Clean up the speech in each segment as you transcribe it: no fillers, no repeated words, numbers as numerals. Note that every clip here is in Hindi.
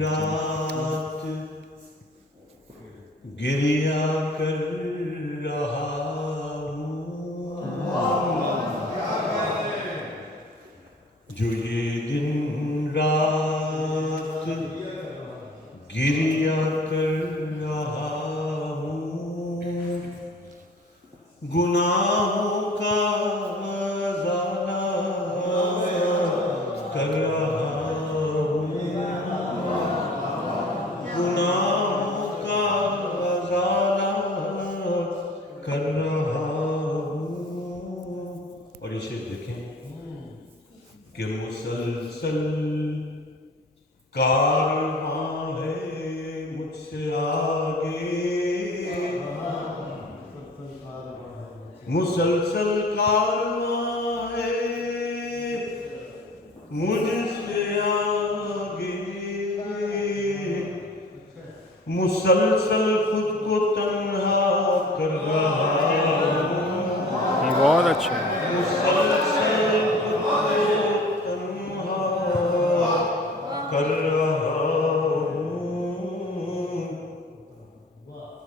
रात गिरिया कर रहा हूँ, जो ये दिन रात गिरिया कर रहा हूँ, गुनाहों का ज़ाला कर रहा हूँ, गुनाहों का ज़ाला कर रहा हूँ। और इसे देखें कि मुसलसल कारवां है मुझसे आगे, मुसलसल कारवां है मुझसे आगे, मुसलसल खुद को तन्हा कर रहा हूँ, बहुत अच्छा है। मुसलसल खुद को तन्हा कर रहा हूँ।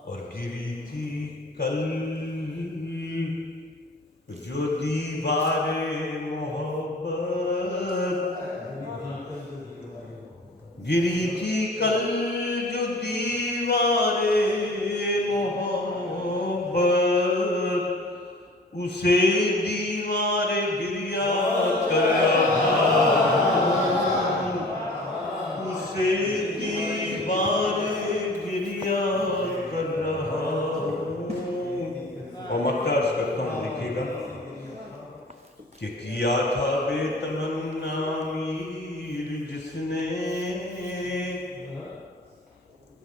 और गिरी थी कल जो दीवारें मोहब्बत, गिरी थी कल जो दीवारें मोहब्बत, उसे दीवारें गिरिया कर रहा हूँ, उसे दीवारें गिरिया कर रहा हूँ। और मक्का अर्ज करता हूँ, देखिएगा कि किया था बेतमन्ना मीर जिसने,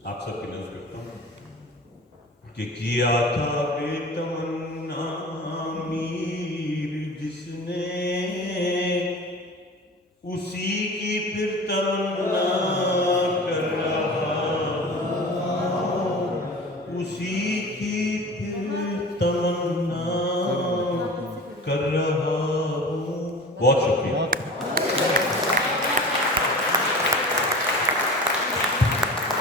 आप सबकी नजर करता हूँ कि किया था बेतमन्ना मीर जिसने, उसी की फिर तमन्ना कर रहा हूँ, उसी की फिर तमन्ना कर रहा